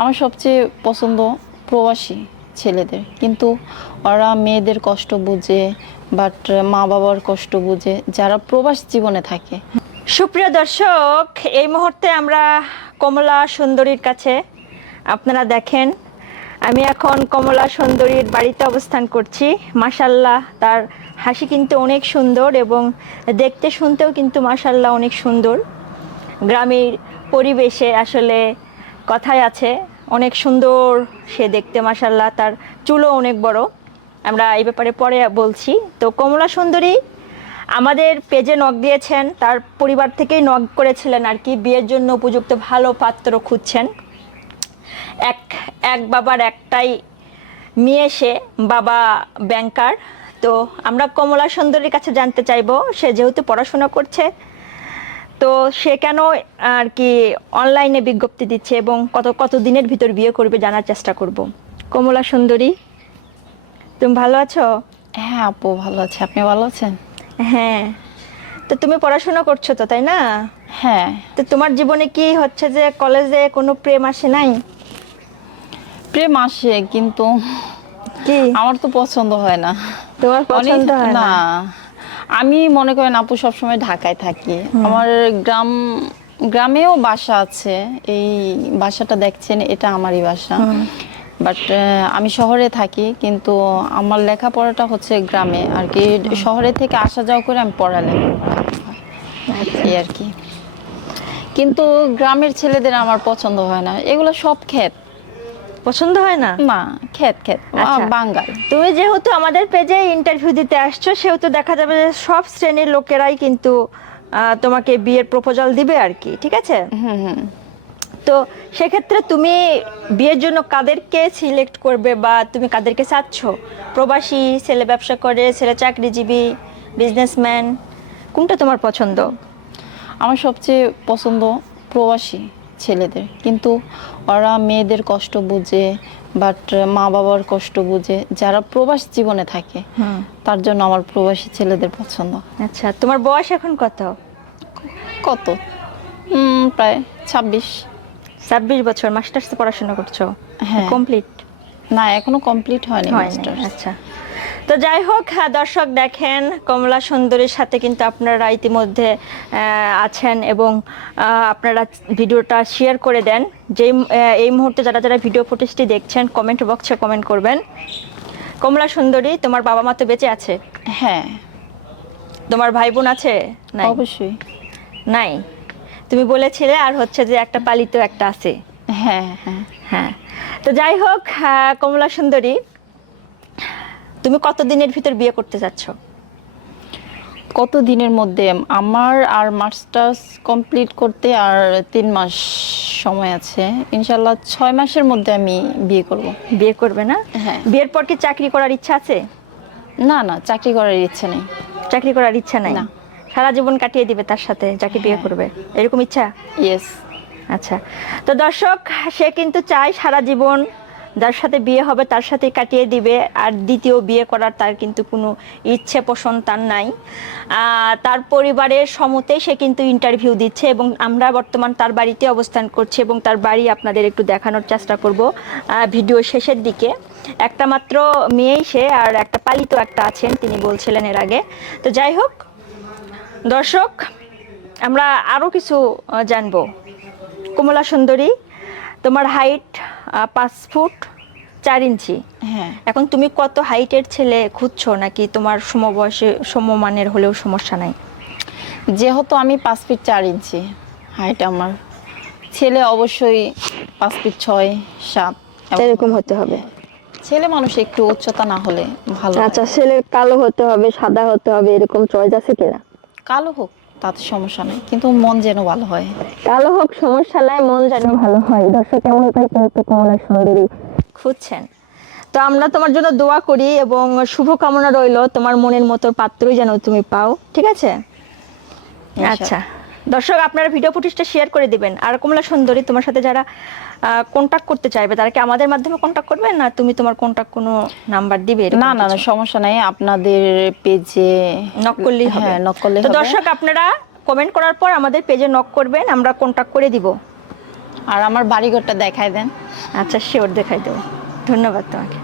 আমার সবচেয়ে পছন্দ প্রবাসী ছেলেদের, কিন্তু ওরা মেয়েদের কষ্ট বুঝে, বাট মা বাবার কষ্ট বুঝে যারা প্রবাস জীবনে থাকে। সুপ্রিয় দর্শক, এই মুহূর্তে আমরা কমলা সুন্দরীর কাছে। আপনারা দেখেন, আমি এখন কমলা সুন্দরীর বাড়িতে অবস্থান করছি। মাশাল্লাহ, তার হাসি কিন্তু অনেক সুন্দর এবং দেখতে শুনতেও কিন্তু মাশাল্লাহ অনেক সুন্দর। গ্রামের পরিবেশে আসলে কথাই আছে, অনেক সুন্দর সে দেখতে। মাশাল্লাহ, তার চুলও অনেক বড়। আমরা এই ব্যাপারে পরে বলছি। তো কমলা সুন্দরী আমাদের পেজে নক দিয়েছেন, তার পরিবার থেকেই নক করেছিলেন আর কি, বিয়ের জন্য উপযুক্ত ভালো পাত্র খুঁজছেন। এক বাবার একটাই মেয়ে, সে বাবা ব্যাংকার। তো আমরা কমলা সুন্দরীর কাছে জানতে চাইবো, সে যেহেতু পড়াশোনা করছে, তো সে কেন আর কি অনলাইনে বিজ্ঞপ্তি দিচ্ছে এবং কত দিনের ভিতর বিয়ে করবে জানার চেষ্টা করব। কমলা সুন্দরী, তুমি ভালো আছো? হ্যাঁ আপু, ভালো আছে। আপনি ভালো আছেন? হ্যাঁ। তো তুমি পড়াশোনা করছো তো, তাই না? হ্যাঁ। তো তোমার জীবনে কি হচ্ছে যে কলেজে কোনো প্রেম আসে নাই? প্রেম আসে, কিন্তু কি আমার তো পছন্দ হয় না। তোমার পছন্দ হয় না? আমি মনে করেন আপু সবসময় ঢাকায় থাকি। আমার গ্রামেও বাসা আছে। এই বাসাটা দেখছেন, এটা আমারই বাসা। বাট আমি শহরে থাকি, কিন্তু আমার লেখাপড়াটা হচ্ছে গ্রামে আর কি। শহরে থেকে আসা যাওয়া করে আমি পড়ালেখা এই আর কি। কিন্তু গ্রামের ছেলেদের আমার পছন্দ হয় না, এগুলো সব ক্ষেত। পছন্দ হয় না? না, ক্ষেত ক্ষেত আচ্ছা। বাঙাল। তুমি যেহেতু আমাদের পেজে ইন্টারভিউ দিতে আসছো, সেহেতু দেখা যাবে যে সব শ্রেণীর লোকেরাই কিন্তু তোমাকে বিয়ের প্রপোজাল দিবে আর কি, ঠিক আছে? তো সেক্ষেত্রে তুমি বিয়ের জন্য কাদেরকে সিলেক্ট করবে বা তুমি কাদেরকে চাচ্ছ? প্রবাসী, ছেলে ব্যবসা করে, ছেলে চাকরিজীবী, বিজনেসম্যান, কোনটা তোমার পছন্দ? আমার সবচেয়ে পছন্দ প্রবাসী ছেলেদের, কিন্তু ওরা মেয়েদের কষ্ট বুঝে, বাট মা বাবার কষ্ট বুঝে যারা প্রবাস জীবনে থাকে, তার জন্য আমার প্রবাসী ছেলেদের পছন্দ। আচ্ছা, তোমার বয়স এখন কত? কত? প্রায় 26। 26 বছর। মাস্টার্সে পড়াশোনা করছো? হ্যাঁ। কমপ্লিট? না, এখনো কমপ্লিট হয়নি মাস্টার্স। আচ্ছা। তো যাই হোক, দর্শক দেখেন, কমলা সুন্দরীর সাথে কিন্তু আপনারা ইতিমধ্যে আছেন এবং আপনারা ভিডিওটা শেয়ার করে দেন। যেই এই মুহূর্তে যারা যারা ভিডিও ফুটেজটি দেখছেন, কমেন্ট বক্সে কমেন্ট করবেন। কমলা সুন্দরী, তোমার বাবা মা তো বেঁচে আছে? হ্যাঁ। তোমার ভাই বোন আছে? নাই? অবশ্যই নাই। তুমি বলেছিলে আর হচ্ছে যে একটা পালিত একটা আছে। হ্যাঁ হ্যাঁ হ্যাঁ। তো যাই হোক, কমলা সুন্দরী, তুমি কত দিনের ভিতর বিয়ে করতে চাচ্ছ? কত দিনের মধ্যে? আমার আর মাস্টার্স কমপ্লিট করতে আর 3 মাস সময় আছে। ইনশাল্লাহ 6 মাসের মধ্যে আমি বিয়ে করব। বিয়ে করবে না? হ্যাঁ। বিয়ের পর কি চাকরি করার ইচ্ছা আছে? না না, চাকরি করার ইচ্ছে নেই। চাকরি করার ইচ্ছা নাই? না। সারা জীবন কাটিয়ে দিবে তার সাথে যাকে বিয়ে করবে, এরকম ইচ্ছা? ইয়েস। আচ্ছা। তো দর্শক, সে কিন্তু চায় সারা জীবন যার সাথে বিয়ে হবে তার সাথেই কাটিয়ে দিবে, আর দ্বিতীয় বিয়ে করার তার কিন্তু কোনো ইচ্ছে পোষণ তার নাই। তার পরিবারের সম্মতেই সে কিন্তু ইন্টারভিউ দিচ্ছে এবং আমরা বর্তমান তার বাড়িতে অবস্থান করছি এবং তার বাড়ি আপনাদের একটু দেখানোর চেষ্টা করব ভিডিও শেষের দিকে। একটা মাত্র মেয়েই সে, আর একটা পালিত একটা আছেন তিনি বলছিলেন এর আগে। তো যাই হোক দর্শক, আমরা আরও কিছু জানবো। কমলা সুন্দরী, তোমার হাইট 5 ফুট 4 ইঞ্চি। হ্যাঁ। এখন তুমি কত হাইটের ছেলে খুঁজছো, নাকি তোমার সমবয়সে সমমানের হলেও সমস্যা নাই? যেহেতু আমি 5 ফিট 4 ইঞ্চি হাইট, আমার ছেলে অবশ্যই 5 ফিট 6 7 এরকম হতে হবে। ছেলে মানুষ একটু উচ্চতা না হলে ভালো। আচ্ছা, ছেলে কালো হতে হবে, সাদা হতে হবে, এরকম চয়েস আছে কিনা? কালো হোক তাতে সমস্যা নেই, কিন্তু মন যেন ভালো হয়। কালো হোক সমস্যা নাই, মন যেন ভালো হয়। দর্শক কেমন তাই কিন্তু কমলা সুন্দরী খুঁজছেন। তো আমরা তোমার জন্য দোয়া করি এবং শুভকামনা রইল, তোমার মনের মতো পাত্রই যেন তুমি পাও, ঠিক আছে? আচ্ছা দর্শক, আপনারা ভিডিও ফুটেজটা শেয়ার করে দিবেন। আর কমলা সুন্দরী, তোমার সাথে যারা কন্টাক্ট করতে চাইবে তারা কি আমাদের মাধ্যমে কন্টাক্ট করবে, না তুমি তোমার কন্টাক্ট কোনো নাম্বার দিবে? না না না, সমস্যা নাই, আপনাদের পেজে নক করলেই হবে। হ্যাঁ, নক করলেই তো হবে। দর্শক, আপনারা কমেন্ট করার পর আমাদের পেজে নক করবেন, আমরা কন্টাক্ট করে দিব। আর আমার বাড়িঘরটা দেখাই দেন। আচ্ছা শিওর দেখাই দেবো, ধন্যবাদ তোমাকে।